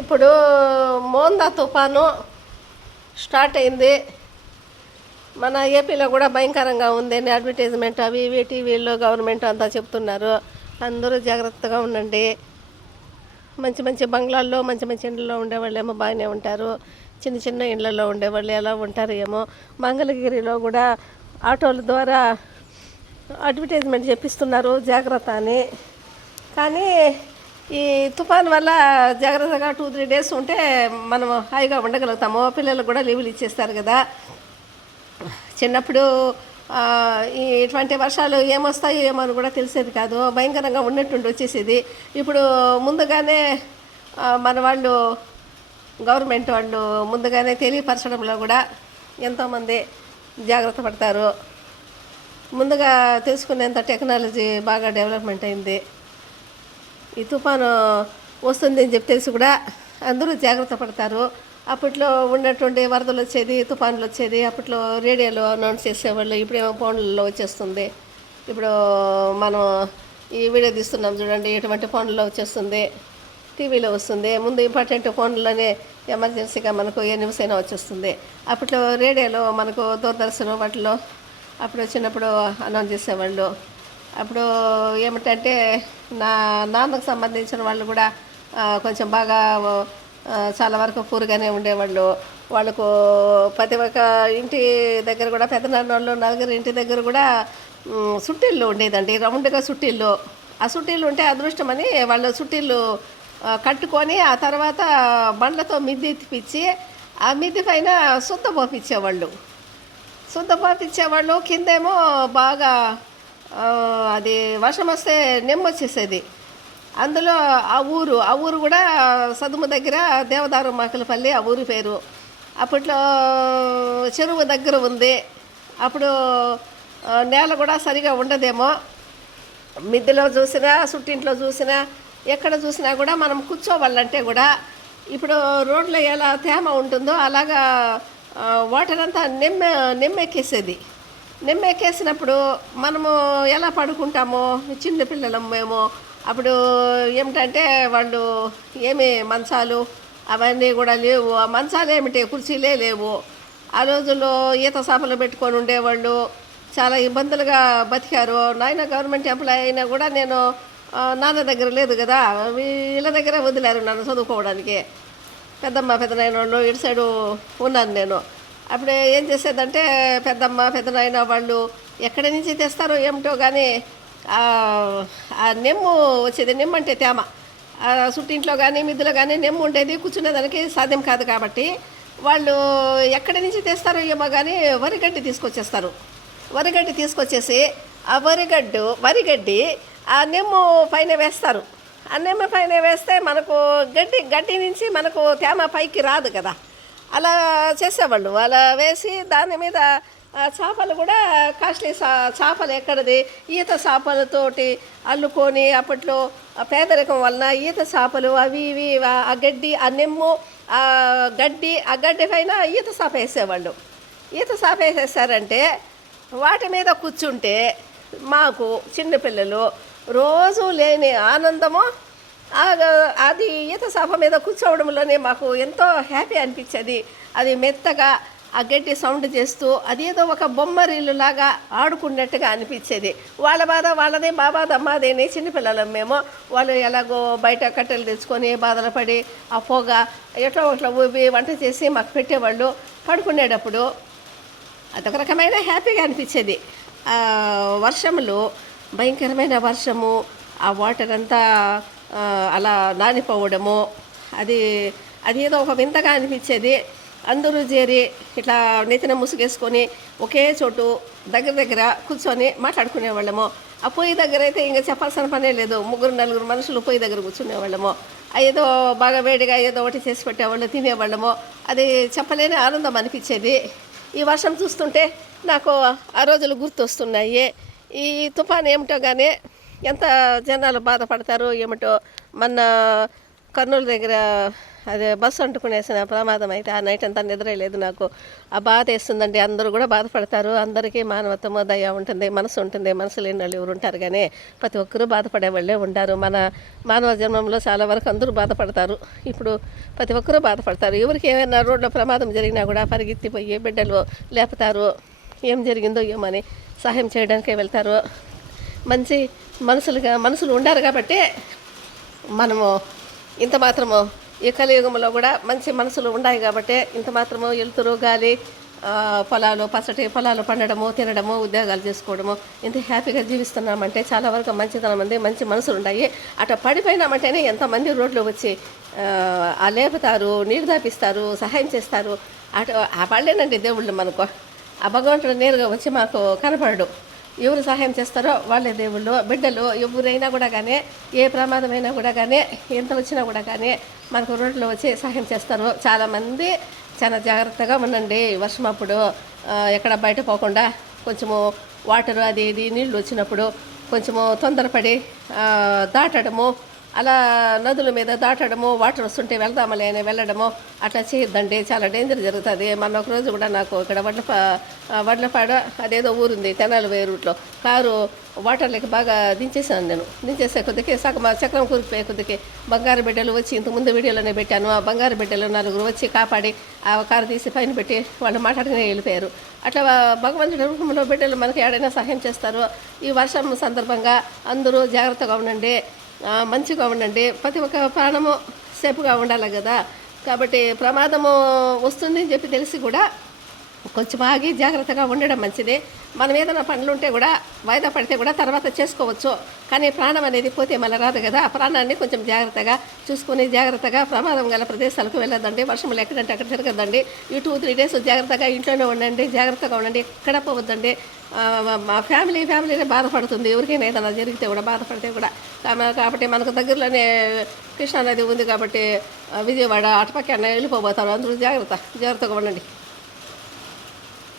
ఇప్పుడు మోందా తుఫాను స్టార్ట్ అయింది. మన ఏపీలో కూడా భయంకరంగా ఉంది అని అడ్వర్టైజ్మెంట్ అవి ఇవి టీవీల్లో గవర్నమెంట్ అంతా చెప్తున్నారు. అందరూ జాగ్రత్తగా ఉండండి. మంచి మంచి బంగ్లాల్లో మంచి మంచి ఇండ్లలో ఉండేవాళ్ళు ఏమో బాగానే ఉంటారు. చిన్న చిన్న ఇండ్లలో ఉండేవాళ్ళు ఎలా ఉంటారు ఏమో. మంగళగిరిలో కూడా ఆటోల ద్వారా అడ్వర్టైజ్మెంట్ చెప్పిస్తున్నారు జాగ్రత్త అని. కానీ ఈ తుఫాన్ వల్ల జాగ్రత్తగా 2-3 డేస్ ఉంటే మనం హాయిగా ఉండగలుగుతాము. పిల్లలకు కూడా లీవులు ఇచ్చేస్తారు కదా. చిన్నప్పుడు ఇటువంటి వర్షాలు ఏమొస్తాయో ఏమో అని కూడా తెలిసేది కాదు. భయంకరంగా ఉన్నట్టుండి వచ్చేసేది. ఇప్పుడు ముందుగానే మన వాళ్ళు గవర్నమెంట్ వాళ్ళు ముందుగానే తెలియపరచడంలో కూడా ఎంతోమంది జాగ్రత్త పడతారు. ముందుగా తెలుసుకునేంత టెక్నాలజీ బాగా డెవలప్మెంట్ అయింది. ఈ తుఫాను వస్తుందని చెప్పి తెలిసి కూడా అందరూ జాగ్రత్త పడతారు. అప్పట్లో ఉన్నటువంటి వరదలు వచ్చేది, తుఫాన్లు వచ్చేది, అప్పట్లో రేడియోలో అనౌన్స్ చేసేవాళ్ళు. ఇప్పుడేమో ఫోన్లలో వచ్చేస్తుంది. ఇప్పుడు మనం ఈ వీడియో తీస్తున్నాం చూడండి, ఎటువంటి ఫోన్లలో వచ్చేస్తుంది, టీవీలో వస్తుంది. ముందు ఇంపార్టెంట్ ఫోన్లోనే ఎమర్జెన్సీగా మనకు ఏ న్యూస్ అయినా వచ్చేస్తుంది. అప్పట్లో రేడియోలో మనకు దూరదర్శనం వాటిలో అప్పుడు వచ్చినప్పుడు అనౌన్స్ చేసేవాళ్ళు. అప్పుడు ఏమిటంటే నా నాన్నకు సంబంధించిన వాళ్ళు కూడా కొంచెం బాగా చాలా వరకు పూర్గానే ఉండేవాళ్ళు. వాళ్ళకు ప్రతి ఒక్క ఇంటి దగ్గర కూడా పెద్దనాన్న వాళ్ళు నలుగురు ఇంటి దగ్గర కూడా సుట్టిళ్ళు ఉండేదండి, రౌండ్గా సుట్టిళ్ళు. ఆ సుట్టిళ్ళు ఉంటే అదృష్టమని వాళ్ళు సుట్టిళ్ళు కట్టుకొని ఆ తర్వాత బండ్లతో మిద్దె ఎత్తిపించి ఆ మిద్దె పైన శుద్ధ పోపించేవాళ్ళు. కిందేమో బాగా అది వర్షం వస్తే నెమ్మొచ్చేసేది. అందులో ఆ ఊరు కూడా సదుము దగ్గర దేవదారు మాకలపల్లి ఆ ఊరి పేరు. అప్పట్లో చెరువు దగ్గర ఉంది. అప్పుడు నేల కూడా సరిగా ఉండదేమో. మిద్దెలో చూసినా సుట్టింట్లో చూసినా ఎక్కడ చూసినా కూడా మనం కూర్చోవాలంటే కూడా ఇప్పుడు రోడ్లో ఎలా తేమ ఉంటుందో అలాగా వాటర్ అంతా నెమ్మెక్కేసేది. నెమ్మెక్కేసినప్పుడు మనము ఎలా పడుకుంటామో, చిన్న పిల్లలం మేము. అప్పుడు ఏమిటంటే వాళ్ళు ఏమి మంచాలు అవన్నీ కూడా లేవు. ఆ మంచాలు ఏమిటి, కుర్చీలే లేవు. ఆ రోజుల్లో ఈత చేపలు పెట్టుకొని ఉండేవాళ్ళు. చాలా ఇబ్బందులుగా బతికారు. నాయన గవర్నమెంట్ ఎంప్లాయ్ అయినా కూడా నేను నాన్న దగ్గర లేదు కదా, వీళ్ళ దగ్గర వదిలేరు నన్ను చదువుకోవడానికి. పెద్దమ్మ పెద్దనాయన వాళ్ళు ఇటు సైడు ఉన్నాను నేను. అప్పుడు ఏం చేసేదంటే పెద్దమ్మ పెద్దనాయన వాళ్ళు ఎక్కడి నుంచి తెస్తారో ఏమిటో కానీ ఆ నెమ్ము వచ్చేది. నెమ్ము అంటే తేమ. సుట్టింట్లో కానీ మిద్దులో కానీ నెమ్ము ఉండేది. కూర్చునేదానికి సాధ్యం కాదు కాబట్టి వాళ్ళు ఎక్కడి నుంచి తెస్తారో ఏమో కానీ వరిగడ్డి తీసుకొచ్చేసి ఆ వరిగడ్డి ఆ నెమ్ము పైన వేస్తారు. ఆ నెమ్ము పైన వేస్తే మనకు గడ్డి నుంచి మనకు తేమ పైకి రాదు కదా. అలా చేసేవాళ్ళు. అలా వేసి దాని మీద చేపలు కూడా కాస్ట్లీ చేపలు ఎక్కడిది ఈత చేపలతోటి అల్లుకొని, అప్పట్లో పేదరికం వలన ఈత చేపలు అవి ఇవి ఆ గడ్డి ఆ నెమ్ము ఆ గడ్డి పైన ఈత చేప వేసేవాళ్ళు. ఈత చేప వేసేసారంటే వాటి మీద కూర్చుంటే మాకు చిన్నపిల్లలు రోజు లేని ఆనందము. అది ఈత చేప మీద కూర్చోవడంలోనే మాకు ఎంతో హ్యాపీ అనిపించేది. అది మెత్తగా ఆ గడ్డి సౌండ్ చేస్తూ అదేదో ఒక బొమ్మరీలు లాగా ఆడుకున్నట్టుగా అనిపించేది. వాళ్ళ బాధ వాళ్ళదే, మా బాధ మాదేని. చిన్నపిల్లలం మేము. వాళ్ళు ఎలాగో బయట కట్టెలు తెచ్చుకొని బాధలు పడి ఆ పొగ ఎట్లా ఊపి వంట చేసి మాకు పెట్టేవాళ్ళు. పడుకునేటప్పుడు అదొక రకమైన హ్యాపీగా అనిపించేది. వర్షములు, భయంకరమైన వర్షము, ఆ వాటర్ అంతా అలా నానిపోవడము, అది ఏదో ఒక వింతగా అనిపించేది. అందరూ చేరి ఇట్లా నెత్తిన ముసుగేసుకొని ఒకే చోటు దగ్గర కూర్చొని మాట్లాడుకునేవాళ్ళము. ఆ పొయ్యి దగ్గర అయితే ఇంకా చెప్పాల్సిన పనే లేదు. 3-4 మనుషులు పొయ్యి దగ్గర కూర్చునేవాళ్ళము. ఏదో బాగా వేడిగా ఏదో ఒకటి చేసి పెట్టేవాళ్ళు, తినేవాళ్ళము. అది చెప్పలేని ఆనందం అనిపించేది. ఈ వర్షం చూస్తుంటే నాకు ఆ రోజులు గుర్తొస్తున్నాయి. ఈ తుఫాన్ ఏమిటో కానీ ఎంత జనాలు బాధపడతారో ఏమిటో. మన కర్నూలు దగ్గర అదే బస్సు అంటుకునేసిన ప్రమాదం అయితే ఆ నైట్ అంతా నిద్రలేదు నాకు. ఆ బాధ వేస్తుందండి. అందరూ కూడా బాధపడతారు. అందరికీ మానవత్వము దయ ఉంటుంది, మనసు ఉంటుంది. మనసు లేని వాళ్ళు ఎవరు ఉంటారు కానీ ప్రతి ఒక్కరూ బాధపడే వాళ్ళే ఉంటారు. మన మానవ జన్మంలో చాలా వరకు అందరూ బాధపడతారు. ఇప్పుడు ప్రతి ఒక్కరూ బాధపడతారు. ఎవరికి ఏమైనా రోడ్లో ప్రమాదం జరిగినా కూడా పరిగెత్తిపోయి బిడ్డలు లేపుతారు. ఏం జరిగిందో ఏమని సహాయం చేయడానికే వెళ్తారు. మంచి మనుషులు ఉండారు కాబట్టి మనము ఇంత మాత్రము ఈ కలియుగంలో కూడా మంచి మనసులు ఉన్నాయి కాబట్టి ఇంత మాత్రము వెలుతురు గాలి, పొలాలు పచ్చటి పొలాలు పండడము, తినడము, ఉద్యోగాలు చేసుకోవడము, ఇంత హ్యాపీగా జీవిస్తున్నామంటే చాలా వరకు మంచితనం ఉంది, మంచి మనసులు ఉన్నాయి. అట్లా పడిపోయినామంటేనే ఎంతమంది రోడ్లు వచ్చి ఆ లేపుతారు, నీరు దాపిస్తారు, సహాయం చేస్తారు. అటు ఆ వాళ్ళేనండి దేవుళ్ళు మనకు. ఆ భగవంతుడు నేరుగా వచ్చి మాకు కనపడడు. ఎవరు సహాయం చేస్తారో వాళ్ళే దేవుళ్ళు. బిడ్డలు ఎవరైనా కూడా కానీ ఏ ప్రమాదమైనా కూడా కానీ ఎంత వచ్చినా కూడా కానీ మనకు రోడ్లో వచ్చి సహాయం చేస్తారు. చాలామంది చాలా జాగ్రత్తగా ఉండండి. వర్షం అప్పుడు ఎక్కడ బయట పోకుండా కొంచెము వాటర్ అది ఇది నీళ్ళు వచ్చినప్పుడు కొంచెము తొందరపడి దాటడము, అలా నదుల మీద దాటడము, వాటర్ వస్తుంటే వెళ్దామలే అని వెళ్ళడము అట్లా చేయొద్దండి. చాలా డేంజర్ జరుగుతుంది. మొన్న ఒకరోజు కూడా నాకు ఇక్కడ వడ్లపాడు అదేదో ఊరుంది తెనాలి వే రూట్లో కారు వాటర్లోకి బాగా దించేసాను. నేను దించేసే కొద్దికి సగం చక్రం కూరిపోయే కొద్దికి బంగారు బిడ్డలు వచ్చి ఇంతకుముందు వీడియోలోనే పెట్టాను. ఆ బంగారు బిడ్డలు 4 వచ్చి కాపాడి ఆ కారు తీసి పైన పెట్టి వాళ్ళు మాట్లాడుకునే వెళ్ళిపోయారు. అట్లా భగవంతుడి రూపంలో బిడ్డలు మనకి ఏడైనా సహాయం చేస్తారు. ఈ వర్షం సందర్భంగా అందరూ జాగ్రత్తగా ఉండండి, మంచిగా ఉండండి. ప్రతి ఒక్క ప్రాణము సేఫ్గా ఉండాలి కదా. కాబట్టి ప్రమాదము వస్తుంది అని చెప్పి తెలిసి కూడా కొంచెం ఆగి జాగ్రత్తగా ఉండడం మంచిది. మనం ఏదైనా పనులు ఉంటే కూడా వాయిదా పడితే కూడా తర్వాత చేసుకోవచ్చు. కానీ ప్రాణం అనేది పోతే మళ్ళీ రాదు కదా. ఆ ప్రాణాన్ని కొంచెం జాగ్రత్తగా చూసుకొని జాగ్రత్తగా ప్రమాదం గల ప్రదేశాలకు వెళ్ళొద్దండి. వర్షంలో ఎక్కడంటే అక్కడ తిరగద్దండి. ఈ 2-3 డేస్ జాగ్రత్తగా ఇంట్లోనే ఉండండి, జాగ్రత్తగా ఉండండి, ఎక్కడ పోవద్దండి. మా ఫ్యామిలీనే బాధపడుతుంది. ఎవరికైనా ఏదైనా జరిగితే కూడా బాధపడితే కూడా. కాబట్టి మనకు దగ్గరలోనే కృష్ణానది ఉంది కాబట్టి విజయవాడ అటుపక్కన వెళ్ళిపోతారు. అందరూ జాగ్రత్తగా ఉండండి.